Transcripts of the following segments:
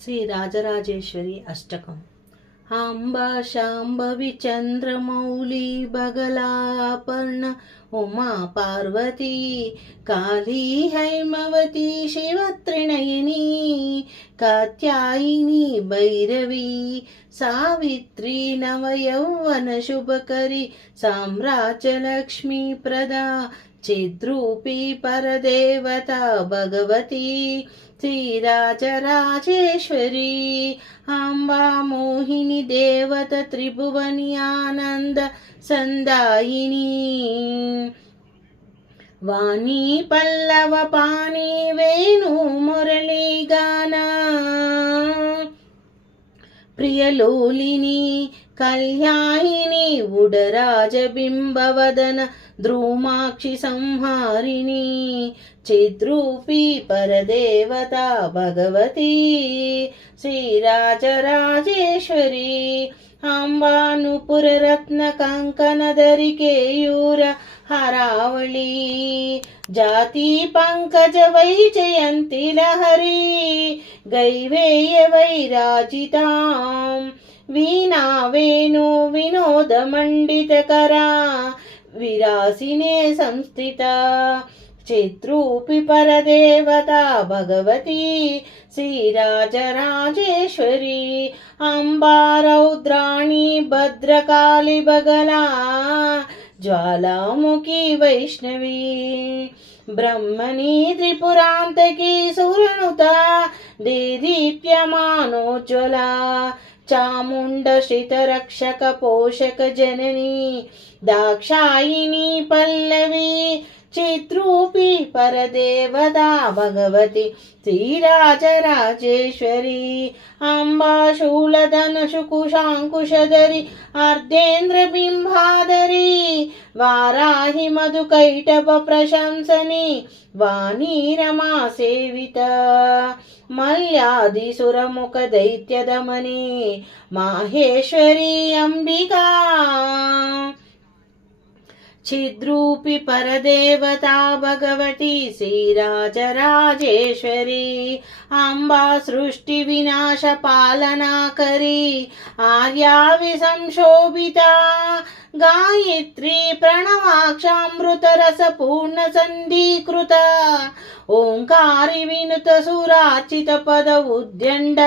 శ్రీ రాజరాజేశ్వరి అష్టకం అంబ శాంభవి చంద్రమౌళి బగలాపర్ణ ఉమా పార్వతీ కాళీ హైమవతి శివత్రిణయిని కాత్యాయిని భైరవి సావిత్రి నవయౌవన శుభకరి సామ్రాజ్యలక్ష్మీ ప్రదా చిద్రూపీ పరదేవత భగవతి శ్రీరాజరాజేశ్వరి అంబా మోహిని దేవత త్రిభువని ఆనంద సందాయిని వాణి పల్లవ పాణి ప్రియలోలిని కళ్యాణిని ఉడరాజబింబవదన ద్రుమాక్షి సంహారిణి చిద్రూపి పరదేవత భగవతి శ్రీరాజరాజేశ్వరి అంబానుపురరత్న కంకణదరి కేయూర హరావళి జాతి పంకజ వైజయంతి లహరి గైవేయ వైరాజితాం వీణా వేణు వినోదమండితకరా విరాసినే సంస్థిత చిత్రూపి పరదేవత భగవతి శ్రీరాజరాజేశ్వరి అంబారౌద్రాణి భద్రకాళి బగలా జ్వాలాముఖి వైష్ణవి బ్రహ్మణి త్రిపురాంతకి సురనుత దేదీప్యమానోజ్వల చాముండ శితరక్షక పోషక జనని దాక్షాయిని పల్లవి చిత్రూపి పరదేవదా భగవతి శ్రీరాజరాజేశ్వరి అంబా కుశాంకుశధరి అర్ధేంద్రబింబాధరి వారాహి మధుకైటప ప్రశంసని వాణీ రమా సేవిత మల్యాది సురముఖ దైత్యదమని మాహేశ్వరి అంబికా చిద్రూపి పరదేవతా భగవతి శ్రీరాజరాజేశ్వరి అంబా సృష్టి వినాశ పాలనాకరి ఆర్యావి సంశోభిత గాయత్రి ప్రణవాక్షామృత రస పూర్ణ సంధీకృత ఓంకారి వినుత సురాచిత పద ఉద్యండ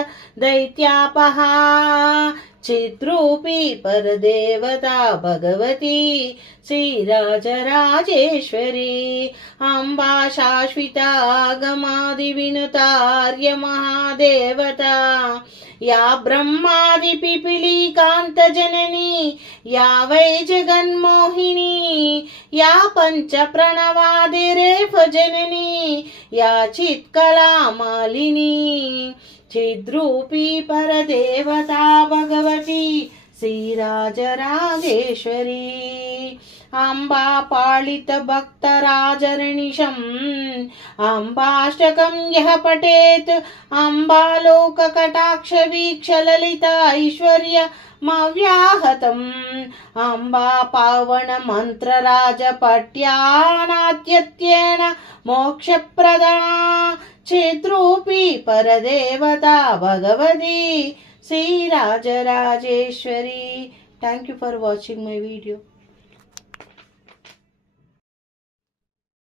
या ब्रह्मादिपिपिलीकान्तजननी या वै जगन्मोहिनी या पंच प्रणवादजननी या चित्कलामालिनी। चिद्रूपी परदेवता भगवती श्रीराजराजेश्वरी। అంబా పాళిత భక్తరాజరణిషం అంబాష్టకం యః పఠేత్. అంబాలోక కటాక్ష వీక్ష లలిత ఐశ్వర్య మవ్యాహతం. అంబా పావన మంత్రరాజ పట్యానాత్యత్యేన మోక్షప్రదా. చిద్రూపి పరదేవతా Bhagavati. Srirajarajeshwari thank you for watching my video